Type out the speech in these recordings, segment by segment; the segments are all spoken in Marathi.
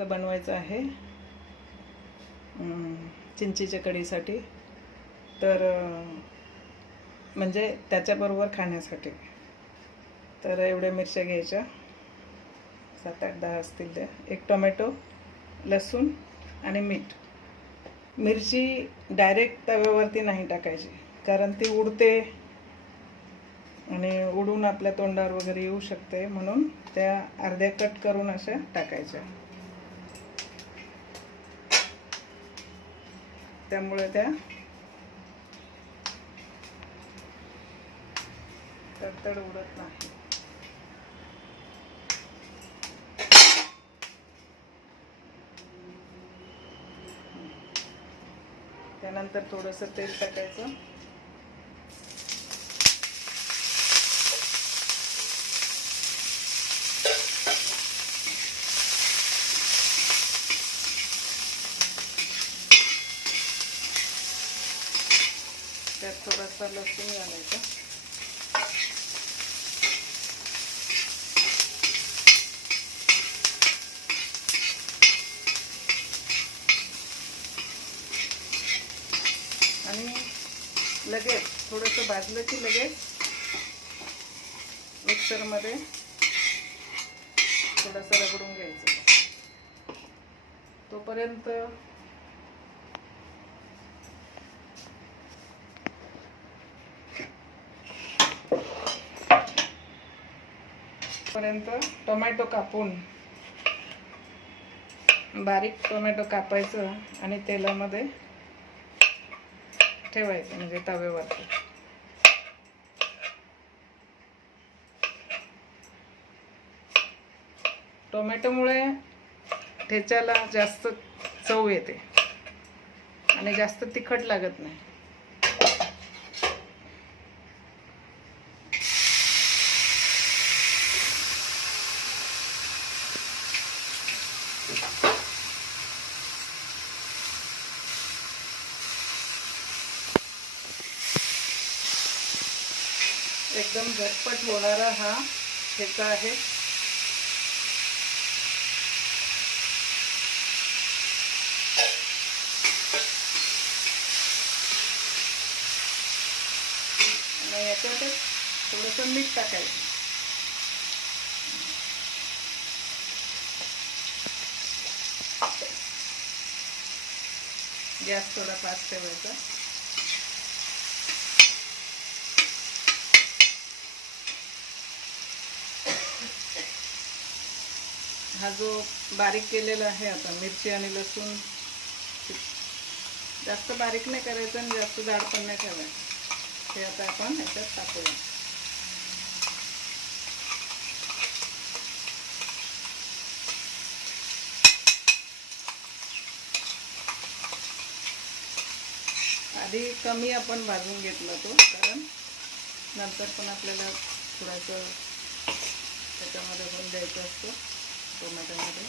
असं बनवायचं आहे. चिंचीच्या कढीसाठी. तर म्हणजे त्याच्याबरोबर खाण्यासाठी. तर एवढ्या मिरच्या घ्यायच्या. सात आठ दहा असतील त्या एक टोमॅटो लसूण आणि मीठ. मिरची डायरेक्ट तव्यावरती नाही टाकायची. कारण ती उडते आणि उडून आपल्या तोंडावर वगैरे येऊ शकते. म्हणून त्या अर्ध्या कट करून अशा टाकायच्या. त्यामुळे त्या तडतड उडत नाही. त्यानंतर थोडंसं तेल टाकायचं त्यात थोडासा लसूण घालायचा आणि लगेच थोडंसं भाजलं की लगेच मिक्सरमध्ये थोडंसं रगडून घ्यायचं. तोपर्यंत पर्यंत टोमॅटो कापून बारीक टोमॅटो कापायचं आणि तेलामध्ये ठेवायचं म्हणजे तव्यावरती. टोमॅटोमुळे ठेच्याला जास्त चव येते. आणि जास्त तिखट लागत नाही. एकदम झटपट होणारा हा ठेचा आहे. आणि याच्यातच थोडंसं मीठ टाकायचं. गॅस थोडा फास्ट ठेवायचा. हा जो बारीक केलेला आहे आता मिरची आणि लसूण जास्त बारीक नाही करायचं आणि जास्त जाड पण नाही ठेवायचं हे आता आपण ह्याच्यात टाकूया. आधी कमी आपण भाजून घेतला तो कारण नंतर पण आपल्याला थोडंसं त्याच्यामध्ये पण द्यायचं असतं. टोमॅटोमध्ये.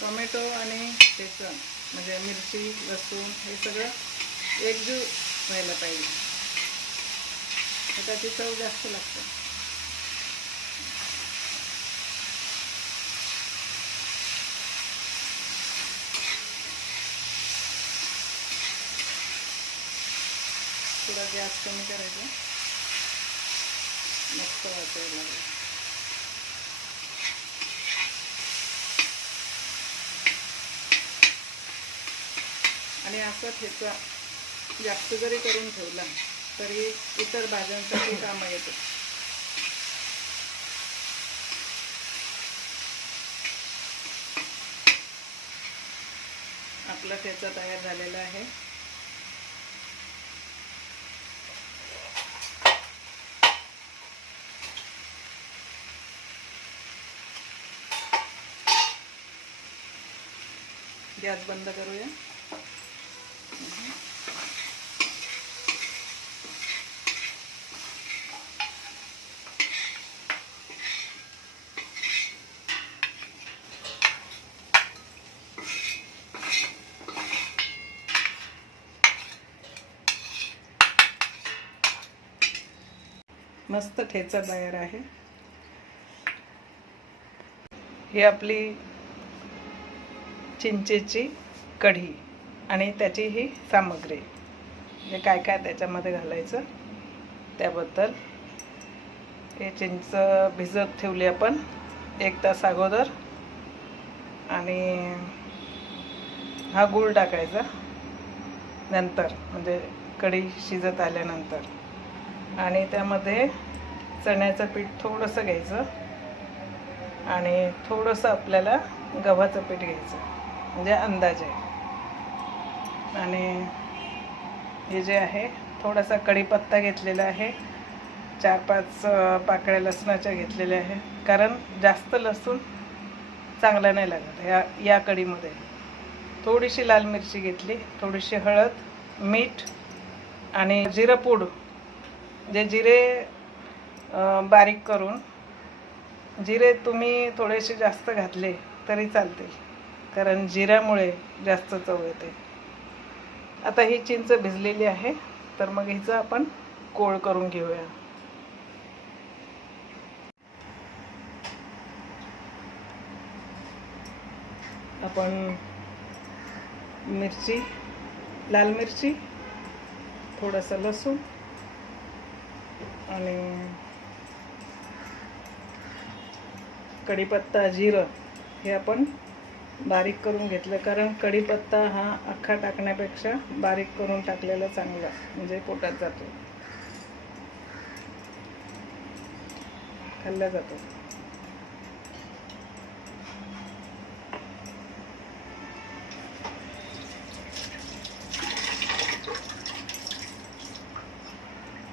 टोमॅटो आणि त्याचं म्हणजे मिरची लसूण हे सगळं एकजूट व्हायला पाहिजे. तर त्याची चव जास्त लागते. थोडा गॅस कमी करायचा. मस्त वाचायला लागेल. आणि असं ठेचा जास्त जरी करून ठेवला तरी इतर भाज्यांसाठी कामं येतो. आपला ठेचा तयार झालेला आहे. गॅस बंद करूया. मस्त ठेचा तयार आहे. ही आपली चिंचेची कढी आणि त्याची ही सामग्री. म्हणजे काय काय त्याच्यामध्ये घालायचं? त्याबद्दल हे चिंच भिजत ठेवली आपण एक तास अगोदर. आणि हा गूळ टाकायचा नंतर म्हणजे कढी शिजत आल्यानंतर. आणि त्यामध्ये चण्याचं पीठ थोडंसं घ्यायचं आणि थोडंसं आपल्याला गव्हाचं पीठ घ्यायचं. म्हणजे अंदाजे. आणि हे जे आहे थोडासा कढीपत्ता घेतलेला आहे. चार पाच पाकळ्या लसणाच्या घेतलेल्या आहे. कारण जास्त लसूण चांगला नाही लागत या या कढीमध्ये. थोडीशी लाल मिरची घेतली थोडीशी हळद मीठ आणि जिरं पूड. जे जिरे बारीक करून जिरे तुम्ही थोडेसे जास्त घातले तरी चालतील. कारण जिऱ्यामुळे जास्त चव येते. आता ही चिंच भिजलेली आहे तर मग हिचं आपण कोळ करून घेऊया. आपण मिरची लाल मिरची थोडंसं लसूण आणि कढीपत्ता जिरं हे आपण बारीक करून घेतलं कारण कढीपत्ता हा अख्खा टाकण्यापेक्षा बारीक करून टाकलेला चांगला म्हणजे पोटात जातो. खाल्ला जातो.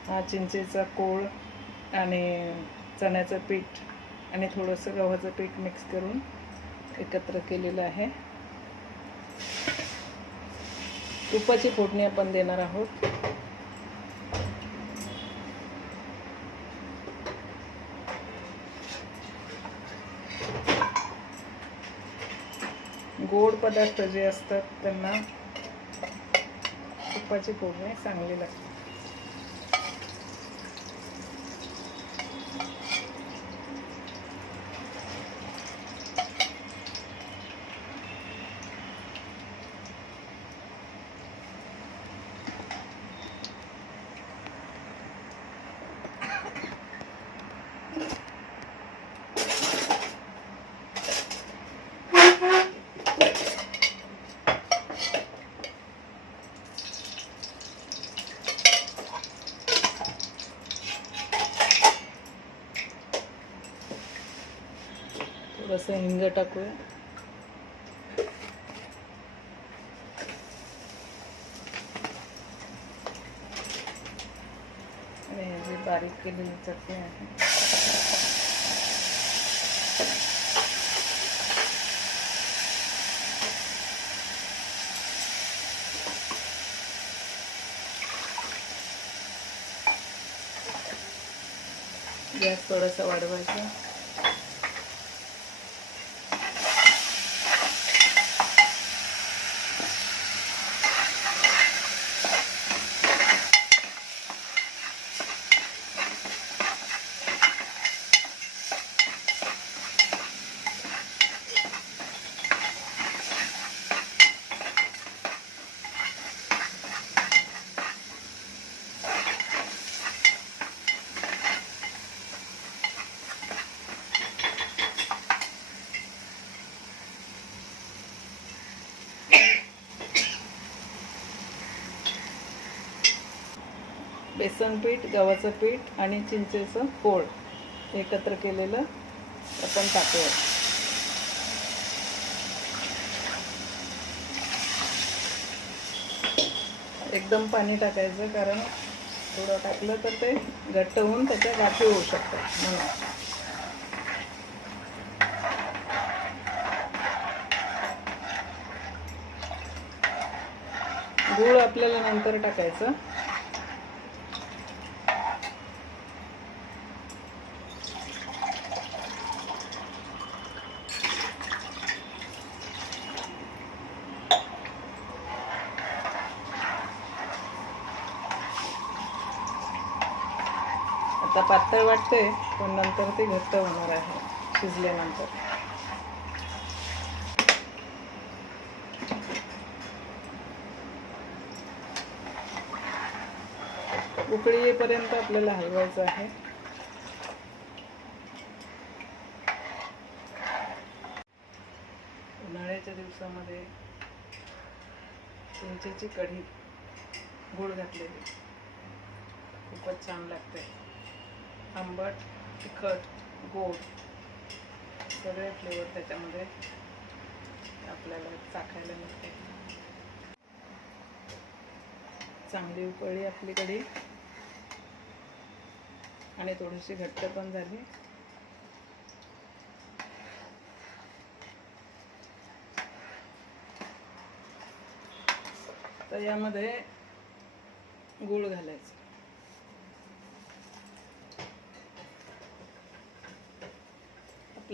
हा चिंचेचा कोळ आणि चण्याचं पीठ आणि थोडंसं गव्हाचं पीठ मिक्स करून एकत्र केलेलं आहे. तुपाची फोडणी आपण देणार आहोत. गोड पदार्थ जे असतात त्यांना तुपाची फोडणी चांगली लागते. थोडंसं हिंग टाकूया. आणि हे बारीक केलेली चटणी आहे. गॅस थोडासा वाढवायचा. बेसन पीठ गव्हाचं पीठ आणि चिंचेचं पोळ एकत्र केलेलं आपण टाकूया. एकदम पाणी टाकायचं कारण थोडं टाकलं तर ते घट्ट होऊन त्याच्या गाठी होऊ शकतात म्हणून. गूळ आपल्याला नंतर टाकायचं. आता पातळ वाटते पण नंतर ती घट्ट होणार आहे शिजल्यानंतर. उकळी येईपर्यंत आपल्याला हलवायचं आहे. उन्हाळ्याच्या दिवसामध्ये चिंचेची कढी गुळ घातलेली. खूपच छान लागते. आंबट तिखट गोड सगळे फ्लेवर त्याच्यामध्ये आपल्याला चाखायला मिळते चांगली उकळी आपली कढी आणि थोडीशी घट्ट पण झाली. तर यामध्ये गूळ घालायचं.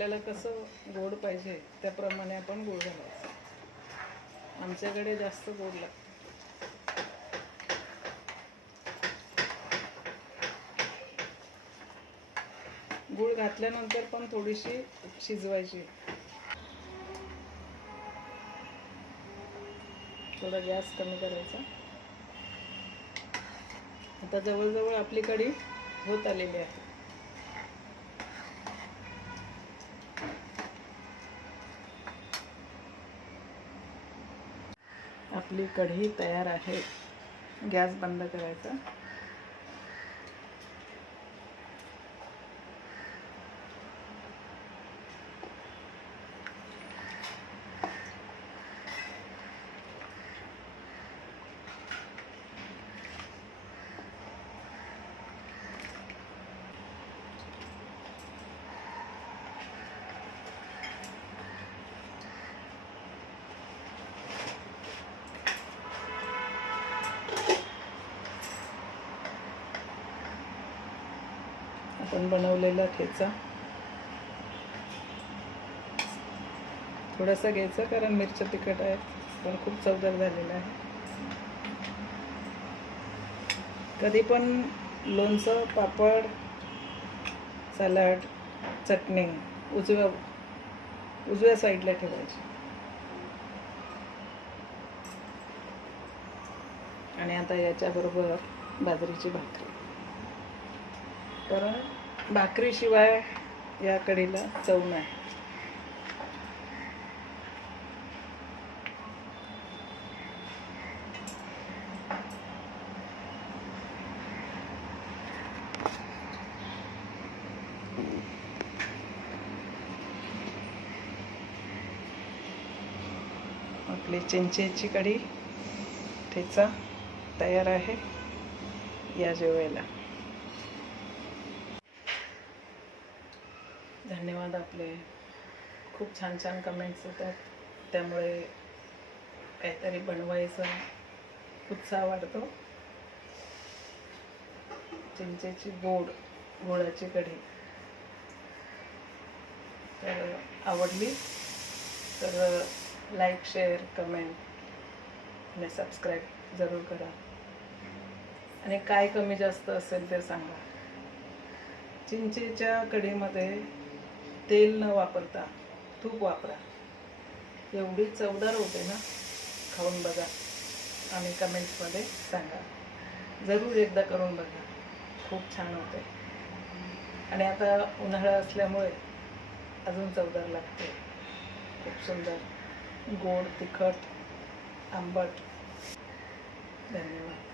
आपल्याला कसं गोड पाहिजे त्याप्रमाणे आपण गूळ घालायचं आमच्याकडे जास्त गोड लागतं. गूळ घातल्यानंतर पण थोडीशी शिजवायची. थोडा गॅस कमी करायचा. आता जवळजवळ आपली कढी होत आलेली आहे. आपली कढी तयार आहे. गॅस बंद करायचा. आपण बनवलेला ठेचा. थोडासा घ्यायचा कारण मिरच्या तिखट आहे पण खूप चवदार झालेला आहे. कधी पण लोणचं पापड सलाड चटणी उजव्या उजव्या साईडला ठेवायची. आणि आता याच्याबरोबर बाजरीची भाकरी. कारण भाकरीशिवाय या कढीला चव नाही. आपली चिंचेची कढी ठेचा तयार आहे या जेवायला धन्यवाद आपले खूप छान छान कमेंट्स येतात. त्यामुळे काहीतरी बनवायचा उत्साह वाढतो. चिंचेची गोड गोळाची कढी. तर आवडली तर लाईक शेअर कमेंट आणि सबस्क्राईब जरूर करा. आणि काय कमी जास्त असेल ते सांगा. चिंचेच्या कढीमध्ये तेल न वापरता तूप वापरा. एवढी चवदार होते ना? खाऊन बघा. आणि कमेंट्समध्ये सांगा. जरूर एकदा करून बघा. खूप छान होते. आणि आता उन्हाळा असल्यामुळे अजून चवदार लागते. खूप सुंदर. गोड तिखट आंबट. धन्यवाद.